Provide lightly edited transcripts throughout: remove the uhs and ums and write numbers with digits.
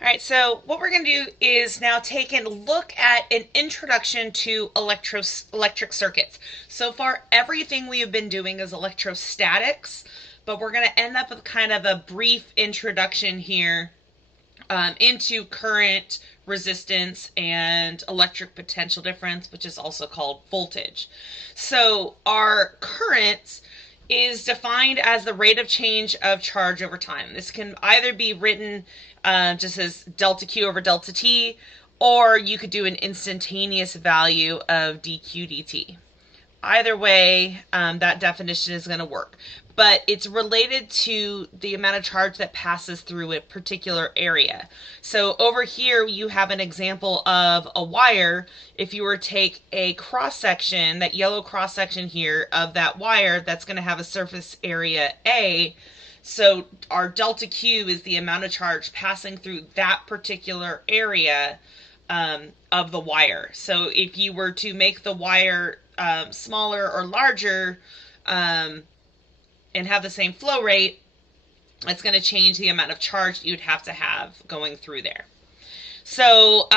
All right, so what we're going to do is now take a look at an introduction to electric circuits. So far, everything we have been doing is electrostatics, but we're going to end up with kind of a brief introduction here into current, resistance, and electric potential difference, which is also called voltage. So our current is defined as the rate of change of charge over time. This can either be written just as delta Q over delta T, or you could do an instantaneous value of dQ dt. Either way, that definition is going to work. But it's related to the amount of charge that passes through a particular area. So over here, you have an example of a wire. If you were to take a cross-section, that yellow cross-section here of that wire, that's going to have a surface area A. So our delta Q is the amount of charge passing through that particular area of the wire. So if you were to make the wire smaller or larger and have the same flow rate, it's going to change the amount of charge you'd have to have going through there. So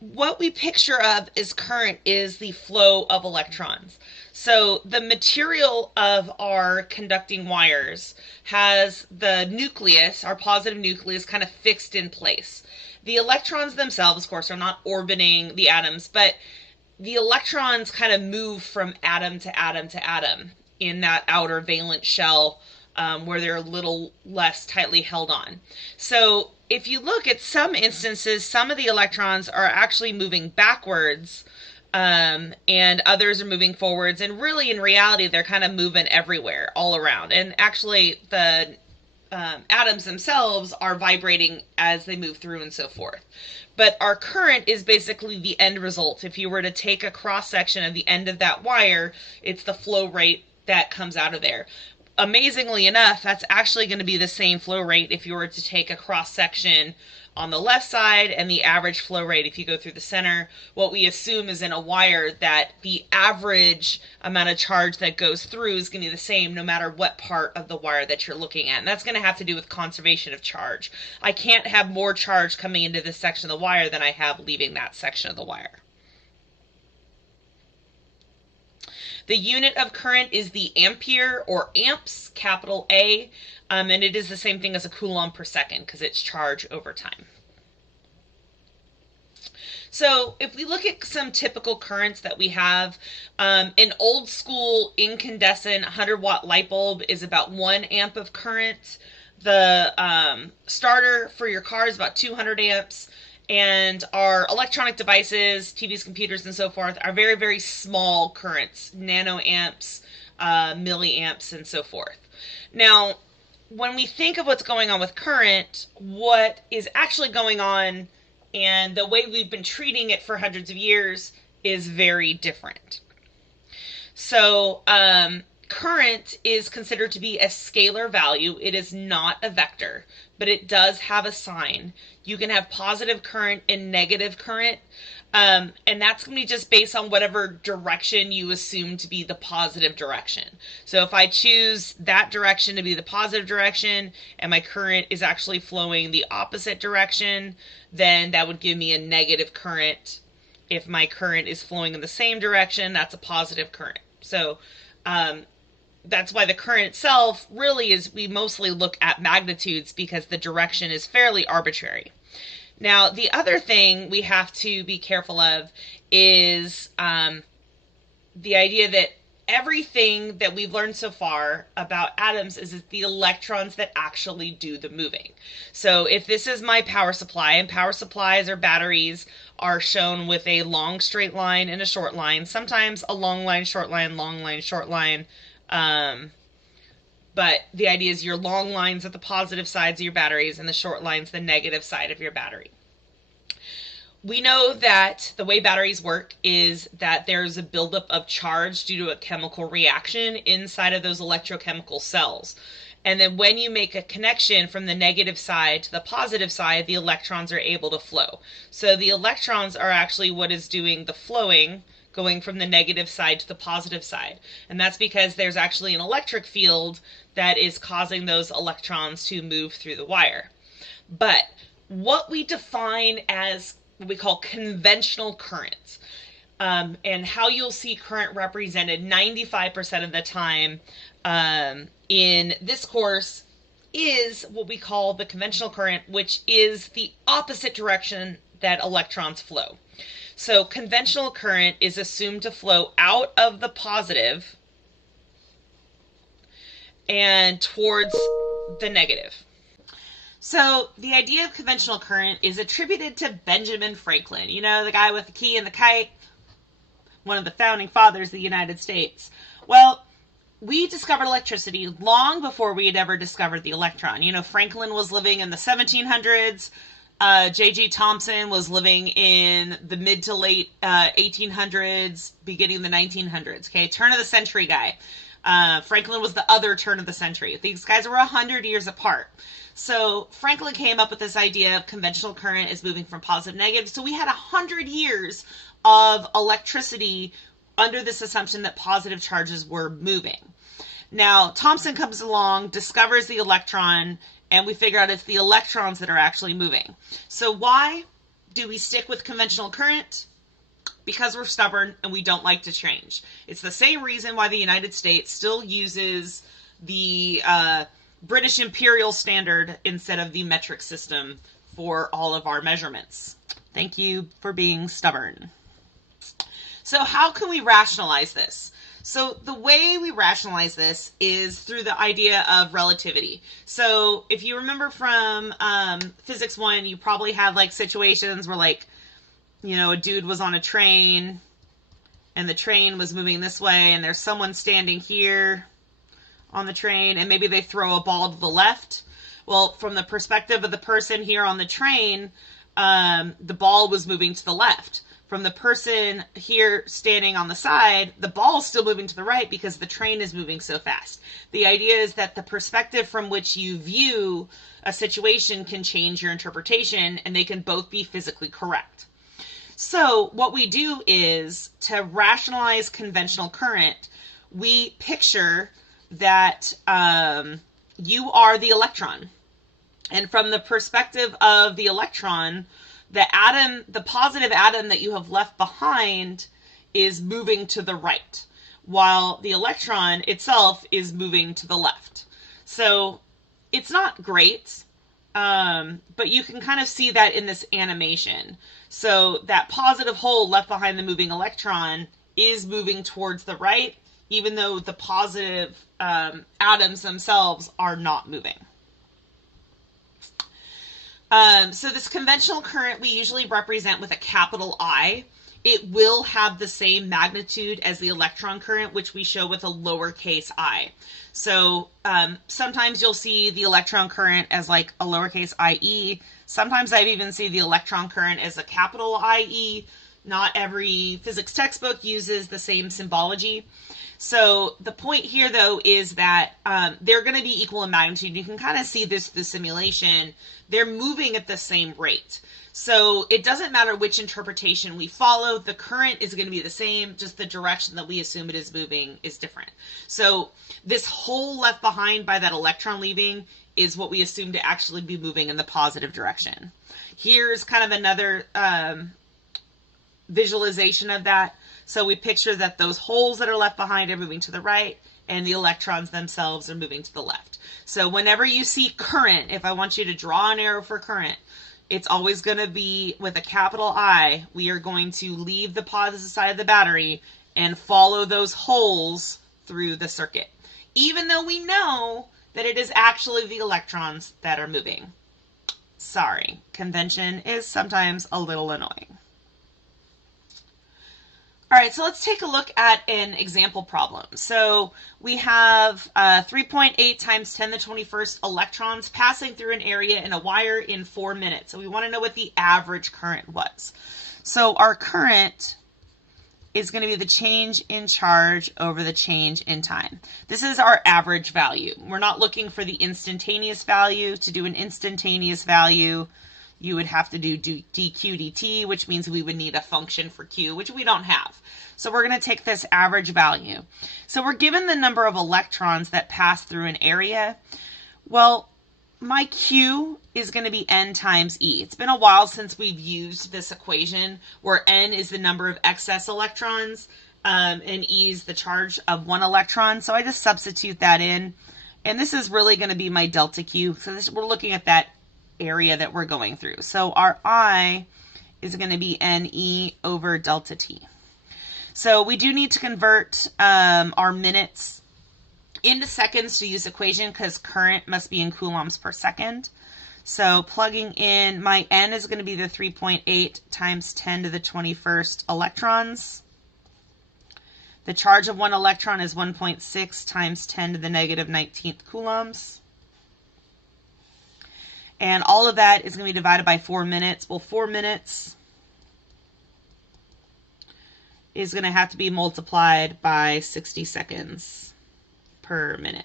what we picture of as current is the flow of electrons. So the material of our conducting wires has the nucleus, our positive nucleus, kind of fixed in place. The electrons themselves, of course, are not orbiting the atoms, but the electrons kind of move from atom to atom to atom in that outer valence shell where they're a little less tightly held on. So if you look at some instances, some of the electrons are actually moving backwards and others are moving forwards. And really, in reality, they're kind of moving everywhere, all around. And actually, the atoms themselves are vibrating as they move through and so forth. But our current is basically the end result. If you were to take a cross-section of the end of that wire, it's the flow rate that comes out of there. Amazingly enough, that's actually going to be the same flow rate if you were to take a cross-section on the left side and the average flow rate if you go through the center. What we assume is in a wire that the average amount of charge that goes through is going to be the same no matter what part of the wire that you're looking at. And that's going to have to do with conservation of charge. I can't have more charge coming into this section of the wire than I have leaving that section of the wire. The unit of current is the ampere or amps, capital A, and it is the same thing as a coulomb per second because it's charge over time. So if we look at some typical currents that we have, an old school incandescent 100-watt light bulb is about 1 amp of current. The starter for your car is about 200 amps. And our electronic devices, TVs, computers, and so forth, are very, very small currents, nanoamps, milliamps, and so forth. Now, when we think of what's going on with current, what is actually going on and the way we've been treating it for hundreds of years is very different. So, current is considered to be a scalar value. It is not a vector, but it does have a sign. You can have positive current and negative current, and that's going to be just based on whatever direction you assume to be the positive direction. So if I choose that direction to be the positive direction, and my current is actually flowing the opposite direction, then that would give me a negative current. If my current is flowing in the same direction, that's a positive current. So that's why the current itself really is, we mostly look at magnitudes because the direction is fairly arbitrary. Now, the other thing we have to be careful of is the idea that everything that we've learned so far about atoms is the electrons that actually do the moving. So if this is my power supply, and power supplies or batteries are shown with a long straight line and a short line, sometimes a long line, short line, long line, short line. But the idea is your long lines are the positive sides of your batteries and the short lines the negative side of your battery. We know that the way batteries work is that there's a buildup of charge due to a chemical reaction inside of those electrochemical cells. And then when you make a connection from the negative side to the positive side, the electrons are able to flow. So the electrons are actually what is doing the flowing, going from the negative side to the positive side. And that's because there's actually an electric field that is causing those electrons to move through the wire. But what we define as what we call conventional current. And how you'll see current represented 95% of the time in this course is what we call the conventional current, which is the opposite direction that electrons flow. So conventional current is assumed to flow out of the positive and towards the negative. So the idea of conventional current is attributed to Benjamin Franklin, you know, the guy with the key and the kite, one of the founding fathers of the United States. Well, we discovered electricity long before we had ever discovered the electron. You know, Franklin was living in the 1700s. J.G. Thomson was living in the mid to late 1800s, beginning of the 1900s. Okay, turn of the century guy. Franklin was the other turn of the century. These guys were 100 years apart. So Franklin came up with this idea of conventional current is moving from positive to negative. So we had 100 years of electricity under this assumption that positive charges were moving. Now, Thomson comes along, discovers the electron, and we figure out it's the electrons that are actually moving. So why do we stick with conventional current? Because we're stubborn and we don't like to change. It's the same reason why the United States still uses the British imperial standard instead of the metric system for all of our measurements. Thank you for being stubborn. So how can we rationalize this? So the way we rationalize this is through the idea of relativity. So if you remember from Physics 1, you probably had like situations where like, you know, a dude was on a train and the train was moving this way and there's someone standing here on the train and maybe they throw a ball to the left. Well, from the perspective of the person here on the train, the ball was moving to the left. From the person here standing on the side, the ball is still moving to the right because the train is moving so fast. The idea is that the perspective from which you view a situation can change your interpretation, and they can both be physically correct. So what we do is, to rationalize conventional current, we picture that you are the electron. And from the perspective of the electron, the atom, the positive atom that you have left behind is moving to the right, while the electron itself is moving to the left. So it's not great, but you can kind of see that in this animation. So that positive hole left behind the moving electron is moving towards the right, even though the positive atoms themselves are not moving. So this conventional current we usually represent with a capital I. It will have the same magnitude as the electron current, which we show with a lowercase I. So sometimes you'll see the electron current as like a lowercase IE. Sometimes I've even seen the electron current as a capital IE. Not every physics textbook uses the same symbology. So the point here, though, is that they're going to be equal in magnitude. You can kind of see this the simulation. They're moving at the same rate. So it doesn't matter which interpretation we follow. The current is going to be the same, just the direction that we assume it is moving is different. So this hole left behind by that electron leaving is what we assume to actually be moving in the positive direction. Here's kind of another visualization of that. So we picture that those holes that are left behind are moving to the right and the electrons themselves are moving to the left. So whenever you see current, if I want you to draw an arrow for current, it's always going to be with a capital I. We are going to leave the positive side of the battery and follow those holes through the circuit, even though we know that it is actually the electrons that are moving. Sorry, convention is sometimes a little annoying. All right, so let's take a look at an example problem. So we have 3.8 times 10 to the 21st electrons passing through an area in a wire in 4 minutes. So we want to know what the average current was. So our current is going to be the change in charge over the change in time. This is our average value. We're not looking for the instantaneous value. To do an instantaneous value, you would have to do dq dt, which means we would need a function for q, which we don't have. So we're going to take this average value. So we're given the number of electrons that pass through an area. Well, my Q is going to be N times E. It's been a while since we've used this equation where N is the number of excess electrons and E is the charge of one electron. So I just substitute that in. And this is really going to be my delta Q. So we're looking at that area that we're going through. So our I is going to be NE over delta T. So we do need to convert our minutes into seconds to use equation because current must be in coulombs per second. So plugging in, my N is going to be the 3.8 times 10 to the 21st electrons. The charge of one electron is 1.6 times 10 to the negative 19th coulombs. And all of that is going to be divided by 4 minutes. Well, 4 minutes is going to have to be multiplied by 60 seconds per minute.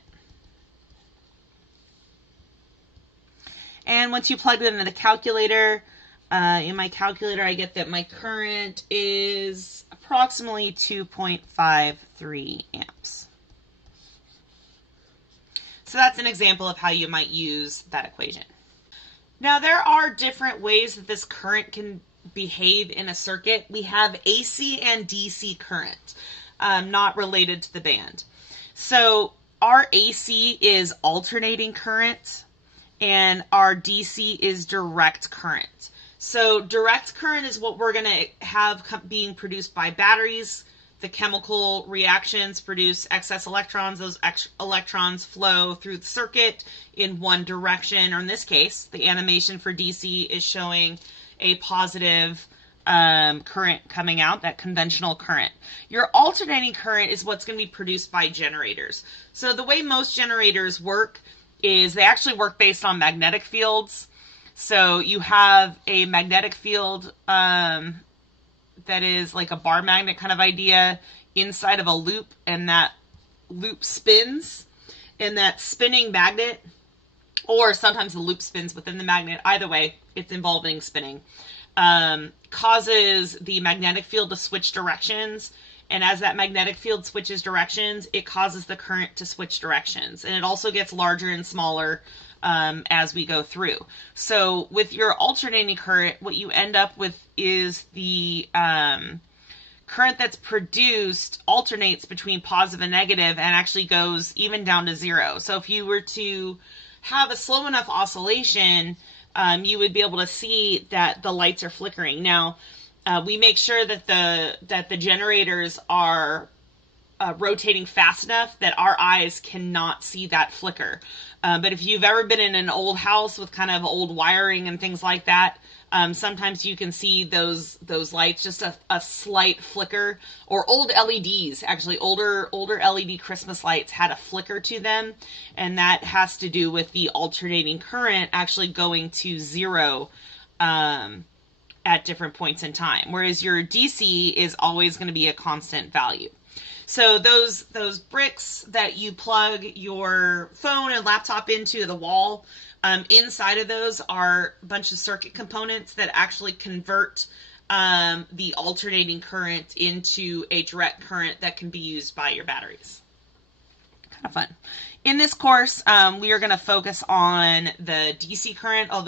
And once you plug it into the calculator, in my calculator, I get that my current is approximately 2.53 amps. So that's an example of how you might use that equation. Now, there are different ways that this current can behave in a circuit. We have AC and DC current, not related to the band. So our AC is alternating current, and our DC is direct current. So direct current is what we're going to have being produced by batteries. The chemical reactions produce excess electrons. Those electrons flow through the circuit in one direction, or in this case, the animation for DC is showing a positive current coming out, that conventional current. Your alternating current is what's going to be produced by generators. So the way most generators work is they actually work based on magnetic fields. So you have a magnetic field that is like a bar magnet kind of idea inside of a loop, and that loop spins, and that spinning magnet, or sometimes the loop spins within the magnet, either way, it's involving spinning, causes the magnetic field to switch directions. And as that magnetic field switches directions, it causes the current to switch directions. And it also gets larger and smaller as we go through. So with your alternating current, what you end up with is the current that's produced alternates between positive and negative and actually goes even down to zero. So if you were to have a slow enough oscillation, you would be able to see that the lights are flickering. Now, we make sure that the generators are rotating fast enough that our eyes cannot see that flicker. But if you've ever been in an old house with kind of old wiring and things like that, sometimes you can see those lights, just a slight flicker. Or old LEDs, actually older LED Christmas lights had a flicker to them, and that has to do with the alternating current actually going to zero at different points in time, whereas your DC is always going to be a constant value. So those bricks that you plug your phone and laptop into the wall, inside of those are a bunch of circuit components that actually convert the alternating current into a direct current that can be used by your batteries. Kind of fun. In this course, we are going to focus on the DC current, although